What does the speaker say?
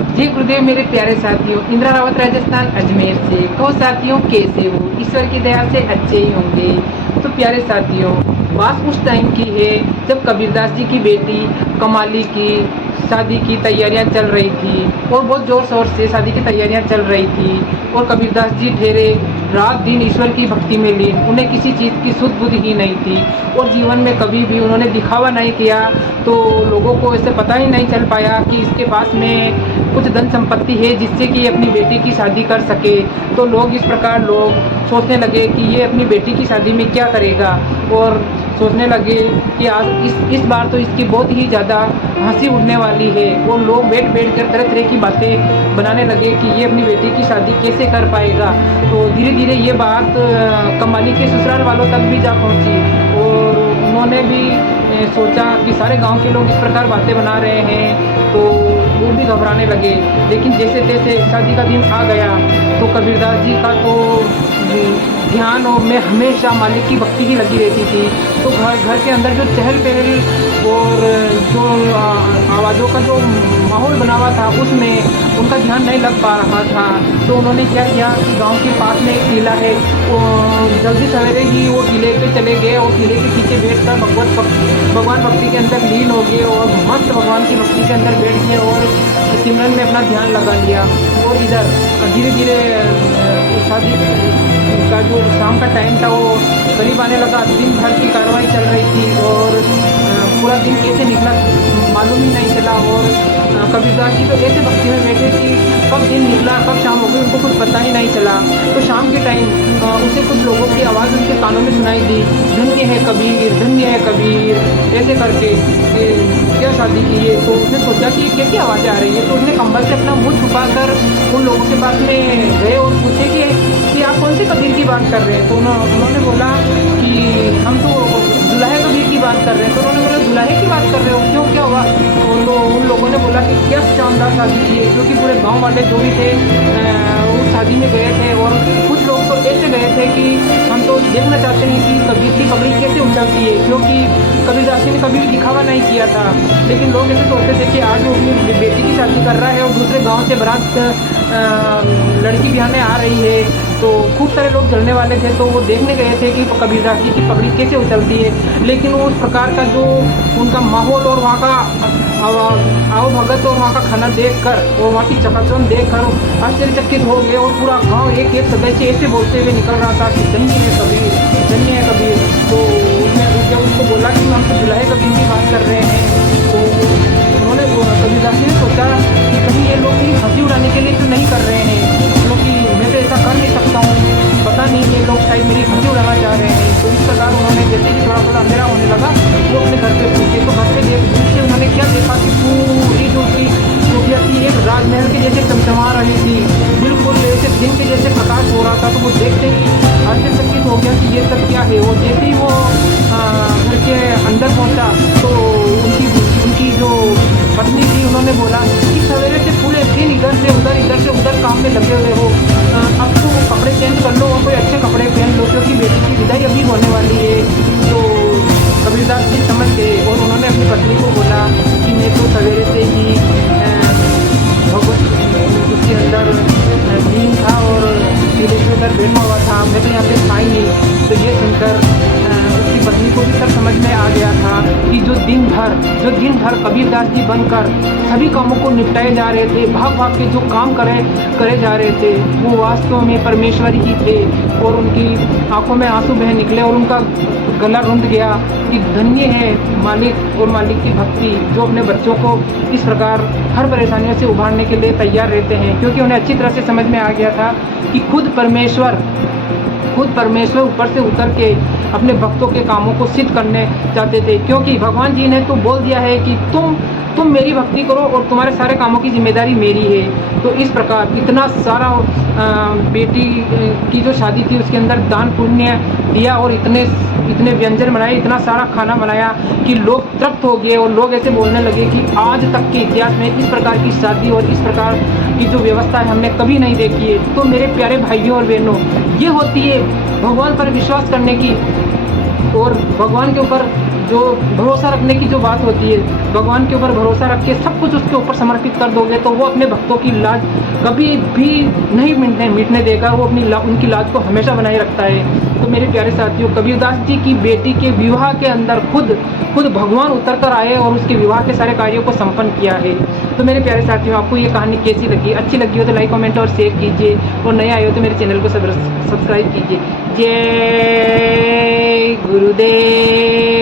जय गुरुदेव मेरे प्यारे साथियों, इंदिरा रावत राजस्थान अजमेर से। तो साथियों कैसे हो? ईश्वर की दया से अच्छे ही होंगे। तो प्यारे साथियों, बात उस टाइम की है जब कबीरदास जी की बेटी कमाली की शादी की तैयारियां चल रही थी और बहुत जोर शोर से शादी की तैयारियां चल रही थी। और कबीरदास जी ठहरे रात दिन ईश्वर की भक्ति में लीन। उन्हें किसी चीज़ की सुध बुध ही नहीं थी और जीवन में कभी भी उन्होंने दिखावा नहीं किया, तो लोगों को ऐसे पता ही नहीं चल पाया कि इसके पास में कुछ धन संपत्ति है जिससे कि अपनी बेटी की शादी कर सके। तो लोग इस प्रकार सोचने लगे कि ये अपनी बेटी की शादी में क्या करेगा, और सोचने लगे कि आज इस बार तो इसकी बहुत ही ज़्यादा हंसी उड़ने वाली है। और लोग बैठ कर तरह तरह की बातें बनाने लगे कि ये अपनी बेटी की शादी कैसे कर पाएगा। तो धीरे धीरे ये बात कमाली के ससुराल वालों तक भी जा पहुंची और उन्होंने भी सोचा कि सारे गांव के लोग इस प्रकार बातें बना रहे हैं, तो वो भी घबराने लगे। लेकिन जैसे तैसे शादी का दिन आ गया तो कबीरदास जी का तो ध्यान और में हमेशा मालिक की भक्ति ही लगी रहती थी। तो घर के अंदर जो चहल पहल और जो आवाज़ों का जो माहौल बना हुआ था उसमें उनका ध्यान नहीं लग पा रहा था। तो उन्होंने क्या किया कि गांव के पास में एक किला है, वो जल्दी सवेरे ही वो किले पे चले गए और किले के पीछे बैठ कर भगवान भक्ति के अंदर लीन हो गए और मस्त भगवान की भक्ति के अंदर बैठ गए और सिमरन में अपना ध्यान लगा लिया। और इधर धीरे धीरे शादी का जो शाम का टाइम था वो करीब आने लगा। दिन भर की कार्रवाई चल रही थी और पूरा दिन कैसे निकला मालूम ही नहीं चला। और कबीरदास जी तो ऐसे भक्ति में बैठे कि कब दिन निकला कब शाम हो गई उनको कुछ पता ही नहीं चला। तो शाम के टाइम उसे कुछ लोगों की आवाज़ उनके कानों में सुनाई दी, धन्य है कबीर, धन्य है कबीर, ऐसे करके क्या शादी की है। तो उसने सोचा कि कैसी आवाज़ें आ रही है, तो उसने कंबल से अपना मुँह छुपा कर उन लोगों के पास में गए और पूछे कि आप कौन से कबीर की बात कर रहे हैं। तो उन्होंने बोला कि हम तो दुल्हे कबीर की बात कर रहे हैं। तो उन्होंने बोला दुल्हे की बात कर रहे हो, क्यों, क्या हुआ? तो उन लोगों ने बोला कि क्या शानदार शादी की है, क्योंकि पूरे गांव वाले जो भी थे उस शादी में गए थे। और कुछ लोग तो ऐसे गए थे कि हम तो देखना चाहते हैं कि कबीर की पगड़ी कैसे उछलती है, क्योंकि कबीरदास जी ने कभी भी दिखावा नहीं किया था। लेकिन लोग ऐसे सोचते थे कि आज वो अपनी बेटी की शादी कर रहा है और दूसरे गाँव से बारात लड़की बिहाने आ रही है, तो खूब सारे लोग जलने वाले थे। तो वो देखने गए थे कि कबीरदास जी की पगड़ी कैसे उछलती है। लेकिन वो उस प्रकार का जो उनका माहौल और वहाँ का आओ भगत और वहाँ का खाना देखकर और वहाँ की चकाचौंध देखकर आश्चर्यचकित हो गए। और पूरा गांव एक एक सदस्य ऐसे बोलते हुए निकल रहा था कि धन्य है कबीर, धन्य है कबीर। तो उसने जब उसको बोला कि हम तो दुल्हे कबीर की बात कर रहे हैं, तो उन्होंने कबीरदास जी ने सोचा कि कहीं ये लोग मेरी हंसी उड़ाने के लिए तो नहीं कर रहे हैं, क्योंकि मैं तो ऐसा कर नहीं सकता हूँ, पता नहीं ये लोग शायद मेरी हंसी उड़ाना चाह रहे हैं। तो इस प्रकार उन्होंने जैसे कि थोड़ा थोड़ा अंधेरा होने लगा वो अपने घर पे पहुँचे। तो घर पे देखते उन्होंने क्या देखा कि पूरी जो थी थी एक राजमहल के जैसे चमचमा रही थी, बिल्कुल ऐसे दिन के जैसे प्रकाश हो रहा था। तो वो देखते ही आश्चर्यचकित हो गया कि ये सब क्या है। और जैसे ही वो घर के अंदर पहुँचा तो उनकी जो पत्नी थी उन्होंने बोला कि सवेरे से पूरे दिन इधर से उधर काम में लगे हुए हो, अब तो कपड़े चेंज कर लो और कोई अच्छे कपड़े पहन लो, क्योंकि बेटी की विदाई अभी होने वाली है। तो कबीरदास जी समझ गए और उन्होंने अपनी पत्नी को बोला कि मैं तो सवेरे से ही भगवत उसके अंदर नींद था और किले के अंदर बैठा हुआ था, मैं तो यहाँ पे था ही नहीं। तो ये सुनकर उसकी पत्नी को भी सब समझ में आ गया था कि जो दिन भर कबीरदास जी बनकर सभी कामों को निपटाए जा रहे थे, भाग के जो काम करे जा रहे थे, वो वास्तव में परमेश्वर ही थे। और उनकी आंखों में आंसू बह निकले और उनका गला रुंध गया कि धन्य है मालिक और मालिक की भक्ति, जो अपने बच्चों को इस प्रकार हर परेशानियों से उभारने के लिए तैयार रहते हैं। क्योंकि उन्हें अच्छी तरह से समझ में आ गया था कि खुद परमेश्वर ऊपर से उतर के अपने भक्तों के कामों को सिद्ध करने चाहते थे। क्योंकि भगवान जी ने तो बोल दिया है कि तुम मेरी भक्ति करो और तुम्हारे सारे कामों की जिम्मेदारी मेरी है। तो इस प्रकार इतना सारा बेटी की जो शादी थी उसके अंदर दान पुण्य दिया और इतने व्यंजन बनाए, इतना सारा खाना बनाया कि लोग तृप्त हो गए। और लोग ऐसे बोलने लगे कि आज तक के इतिहास में इस प्रकार की शादी और इस प्रकार की जो व्यवस्था है हमने कभी नहीं देखी है। तो मेरे प्यारे भाइयों और बहनों, ये होती है भगवान पर विश्वास करने की और भगवान के ऊपर जो भरोसा रखने की जो बात होती है, भगवान के ऊपर भरोसा रख के सब कुछ उसके ऊपर समर्पित कर दोगे तो वो अपने भक्तों की लाज कभी भी नहीं मिटने देगा। वो उनकी लाज को हमेशा बनाए रखता है। तो मेरे प्यारे साथियों, कबीरदास जी की बेटी के विवाह के अंदर खुद भगवान उतर कर आए और उसके विवाह के सारे कार्यों को संपन्न किया है। तो मेरे प्यारे साथियों, आपको ये कहानी कैसी लगी? अच्छी लगी हो तो लाइक, कमेंट और शेयर कीजिए, और नए आए हो तो मेरे चैनल को सब्सक्राइब कीजिए। जय गुरुदेव।